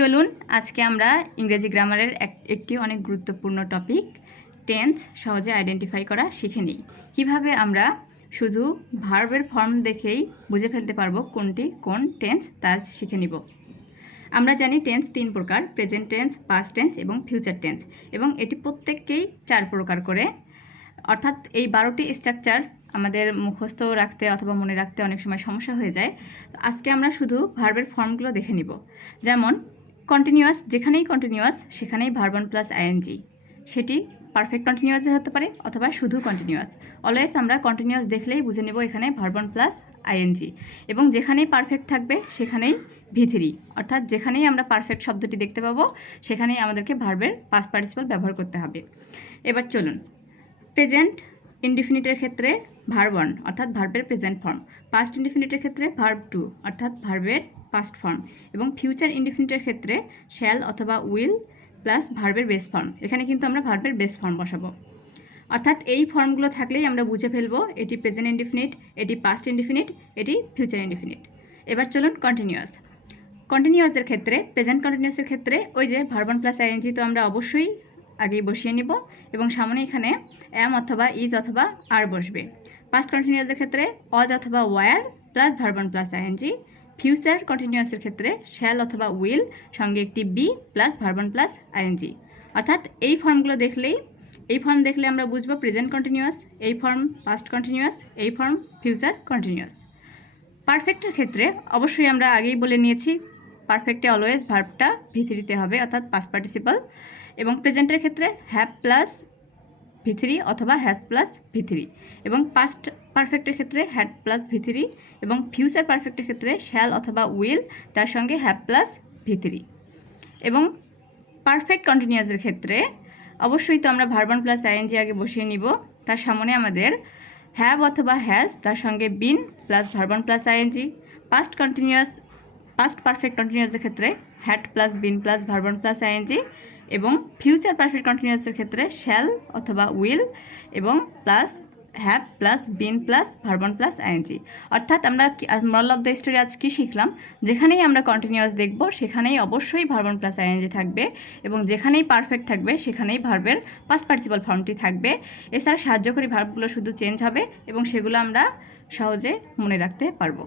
চলুন আজকে আমরা ইংরেজি গ্রামারের একটি অনেক গুরুত্বপূর্ণ টপিক টেন্স সহজে আইডেন্টিফাই করা শিখে নিই। কিভাবে আমরা শুধু ভার্বের ফর্ম দেখেই বুঝে ফেলতে পারবো কোনটি কোন টেন্স তা শিখে নিব। আমরা জানি টেন্স 3 প্রকার, প্রেজেন্ট টেন্স, পাস্ট টেন্স এবং ফিউচার টেন্স, এবং এটি প্রত্যেককেই 4 প্রকার করে। অর্থাৎ এই 12টি স্ট্রাকচার আমাদের মুখস্থ রাখতে অথবা মনে রাখতে অনেক সময় সমস্যা হয়ে যায়। তো আজকে আমরা শুধু ভার্বের ফর্মগুলো দেখে নিব। যেমন কন্টিনিউয়াস, যেখানেই কন্টিনিউয়াস সেখানেই ভার্ব অন প্লাস আইএনজি, সেটি পারফেক্ট কন্টিনিউয়াসে হতে পারে অথবা শুধু কন্টিনিউয়াস। অলওয়েজ আমরা কন্টিনিউয়াস দেখলেই বুঝে নেব এখানে ভার্ব অন প্লাস আইএনজি, এবং যেখানেই পারফেক্ট থাকবে সেখানেই ভি3, অর্থাৎ যেখানেই আমরা পারফেক্ট শব্দটি দেখতে পাবো সেখানেই আমাদেরকে ভার্বের পাস্ট পার্টিসিপল ব্যবহার করতে হবে। এবার চলুন, প্রেজেন্ট ইনডিফিনিটের ক্ষেত্রে ভার্ব অন অর্থাৎ ভার্বের প্রেজেন্ট ফর্ম, পাস্ট ইনডিফিনিটের ক্ষেত্রে ভার্ব টু অর্থাৎ ভার্বের পাস্ট ফর্ম, এবং ফিউচার ইনডিফিনিটের ক্ষেত্রে শ্যাল অথবা উইল প্লাস ভার্বের বেস ফর্ম। এখানে কিন্তু আমরা ভার্বের বেস ফর্ম বসাবো। অর্থাৎ এই ফর্মগুলো থাকলেই আমরা বুঝে ফেলবো এটি প্রেজেন্ট ইনডিফিনিট, এটি পাস্ট ইনডিফিনিট, এটি ফিউচার ইনডিফিনিট। এবার চলুন কন্টিনিউয়াস। কন্টিনিউয়াসের ক্ষেত্রে, প্রেজেন্ট কন্টিনিউয়াসের ক্ষেত্রে ওই যে ভার্ব অন প্লাস আইএনজি তো আমরা অবশ্যই আগেই বসিয়ে নিব, এবং সামনে এখানে অ্যাম অথবা ইজ অথবা আর বসবে। পাস্ট কন্টিনিউয়াসের ক্ষেত্রে অজ অথবা were plus verb one plus I N G. Future কন্টিনিউয়াসের ক্ষেত্রে শ্যাল অথবা উইল সঙ্গে একটি be plus verb one plus I N G. অর্থাৎ এই ফর্মগুলো দেখলেই, এই ফর্ম দেখলে আমরা বুঝবো প্রেজেন্ট কন্টিনিউয়াস, এই ফর্ম পাস্ট কন্টিনিউয়াস, এই ফর্ম ফিউচার কন্টিনিউয়াস। পারফেক্টের ক্ষেত্রে অবশ্যই আমরা আগেই বলে নিয়েছি পারফেক্টে অলওয়েজ ভার্বটা ভি3তে হবে অর্থাৎ পাস্ট পার্টিসিপল, এবং প্রেজেন্টের ক্ষেত্রে হ্যাভ প্লাস ভি3 অথবা হ্যাজ প্লাস ভি3, এবং পাস্ট পারফেক্টের ক্ষেত্রে হ্যাড প্লাস ভি3, এবং ফিউচার পারফেক্টের ক্ষেত্রে শ্যাল অথবা উইল তার সঙ্গে হ্যাভ প্লাস ভি3। এবং পারফেক্ট কন্টিনিউয়াসের ক্ষেত্রে অবশ্যই তো আমরা ভার্ব অন প্লাস আইএনজি আগে বসিয়ে নিব, তার সামনে আমাদের হ্যাভ অথবা হ্যাজ তার সঙ্গে been plus verb one plus I N G. Past continuous, past perfect কন্টিনিউয়াসের ক্ষেত্রে had plus been plus verb one plus I N G, এবং ফিউচার পারফেক্ট কন্টিনিউয়াসের ক্ষেত্রে শ্যাল অথবা উইল এবং plus have plus been plus verb one plus I N G. অর্থাৎ আমরা মরাল of the story আজ কী শিখলাম, যেখানেই আমরা কন্টিনিউয়াস দেখব সেখানেই অবশ্যই ভার্ব অন প্লাস আইএনজি থাকবে, এবং যেখানেই পারফেক্ট থাকবে সেখানেই ভার্বের পাস্ট পার্টিসিপল ফর্মটি থাকবে। এছাড়া সাহায্যকারী ভার্বগুলো শুধু চেঞ্জ হবে এবং সেগুলো আমরা সহজে মনে রাখতে পারবো।